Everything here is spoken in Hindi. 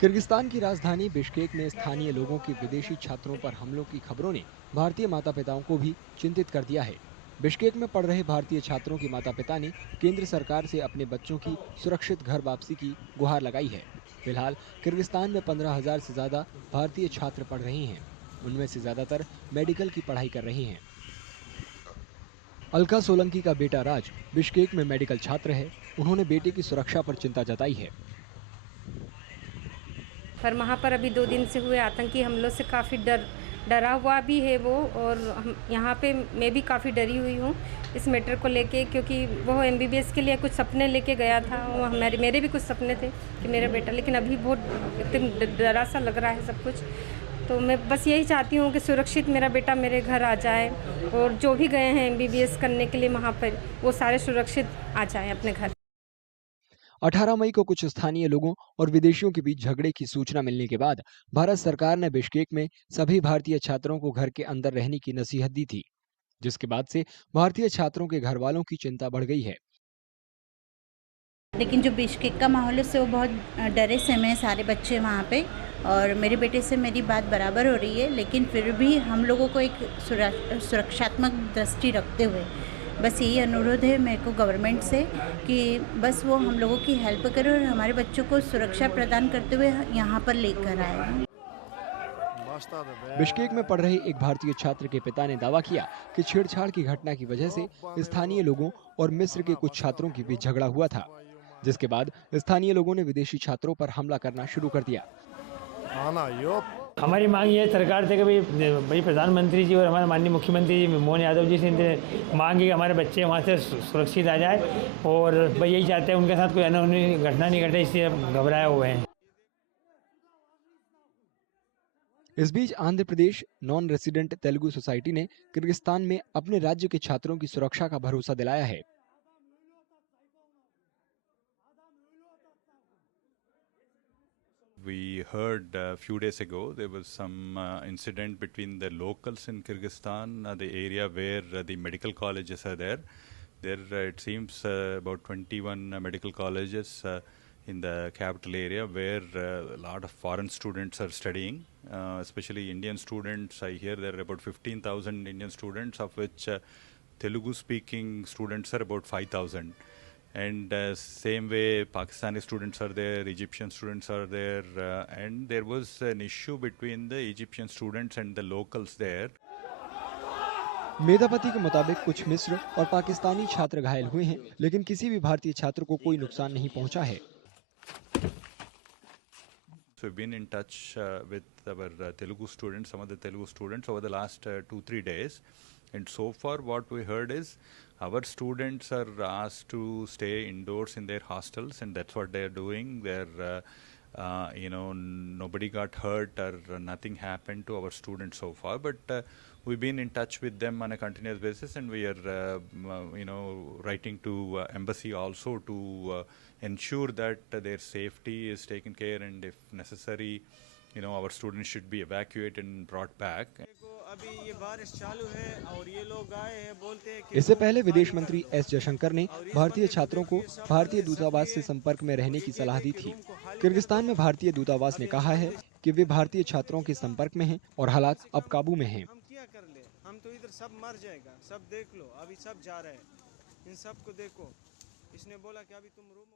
किर्गिस्तान की राजधानी बिश्केक में स्थानीय लोगों की विदेशी छात्रों पर हमलों की खबरों ने भारतीय माता पिताओं को भी चिंतित कर दिया है। बिश्केक में पढ़ रहे भारतीय छात्रों के माता पिता ने केंद्र सरकार से अपने बच्चों की सुरक्षित घर वापसी की गुहार लगाई है। फिलहाल किर्गिस्तान में 15,000 से ज्यादा भारतीय छात्र पढ़ रहे हैं। उनमें से ज्यादातर मेडिकल की पढ़ाई कर रहे हैं। अलका सोलंकी का बेटा राज बिश्केक में मेडिकल छात्र है। उन्होंने बेटे की सुरक्षा पर चिंता जताई है। पर वहाँ पर अभी 2 दिन से हुए आतंकी हमलों से काफ़ी डरा हुआ भी है वो। और हम यहाँ पे मैं भी काफ़ी डरी हुई हूँ इस मैटर को लेके, क्योंकि वो एमबीबीएस के लिए कुछ सपने लेके गया था। वो मेरे भी कुछ सपने थे कि मेरा बेटा, लेकिन अभी बहुत एकदम डरा सा लग रहा है सब कुछ। तो मैं बस यही चाहती हूँ कि सुरक्षित मेरा बेटा मेरे घर आ जाए, और जो भी गए हैं एमबीबीएस करने के लिए वहाँ पर, वो सारे सुरक्षित आ जाएँ अपने घर। 18 मई को कुछ स्थानीय लोगों और विदेशियों के बीच झगड़े की सूचना मिलने के बाद भारत सरकार ने बिश्केक में सभी भारतीय छात्रों को घर के अंदर रहने की नसीहत दी थी, जिसके बाद से भारतीय छात्रों के घर वालों की चिंता बढ़ गई है। लेकिन जो बिश्केक का माहौल है उससे वो बहुत डरे सहमे हैं सारे बच्चे वहाँ पे। और मेरे बेटे से मेरी बात बराबर हो रही है, लेकिन फिर भी हम लोगों को एक सुरक्षात्मक दृष्टि रखते हुए बस यही अनुरोध है मेरे को गवर्नमेंट से कि बस वो हम लोगों की हेल्प करे और हमारे बच्चों को सुरक्षा प्रदान करते हुए यहाँ पर लेकर आए। बिश्केक में पढ़ रहे एक भारतीय छात्र के पिता ने दावा किया कि छेड़छाड़ की घटना की वजह से स्थानीय लोगों और मिस्र के कुछ छात्रों के बीच झगड़ा हुआ था, जिसके बाद स्थानीय लोगों ने विदेशी छात्रों पर हमला करना शुरू कर दिया। हमारी मांग ये सरकार से कि भाई प्रधानमंत्री जी और हमारे माननीय मुख्यमंत्री जी मोहन यादव जी से मांग है कि हमारे बच्चे वहाँ से सुरक्षित आ जाए, और भाई यही चाहते हैं उनके साथ कोई अनहोनी घटना नहीं घटे, इसलिए घबराए हुए हैं। इस बीच Andhra Pradesh non resident Telugu society ने किर्गिस्तान में अपने राज्य के छात्रों की सुरक्षा का भरोसा दिलाया है। We heard a few days ago there was some incident between the locals in Kyrgyzstan, the area where the medical colleges are there. There it seems about 21 medical colleges in the capital area where a lot of foreign students are studying, especially Indian students. I hear there are about 15,000 Indian students, of which Telugu speaking students are about 5,000. And same way Pakistani students are there, Egyptian students are there, and there was an issue between the Egyptian students and the locals there. मेधापति के मुताबिक कुछ मिस्र और पाकिस्तानी छात्र घायल हुए हैं, लेकिन किसी भी भारतीय छात्र को कोई नुकसान नहीं पहुंचा है। So we've been in touch with our Telugu students, some of the Telugu students over the last 2-3 days. And so far what we heard is our students are asked to stay indoors in their hostels, and that's what they're doing. They're, nobody got hurt or nothing happened to our students so far. But we've been in touch with them on a continuous basis, and we are, writing to embassy also to ensure that their safety is taken care, and if necessary, our students should be evacuated and brought back. इससे पहले विदेश मंत्री एस जयशंकर ने भारतीय छात्रों को भारतीय दूतावास से संपर्क में रहने की सलाह दी थी। किर्गिस्तान में भारतीय दूतावास ने कहा है कि वे भारतीय छात्रों के संपर्क में हैं और हालात अब काबू में हैं। हम तो इधर सब मर जाएगा, सब देख लो, अभी सब जा रहे हैं, इन सब को देखो। इसने बोला कि अभी तुम रूम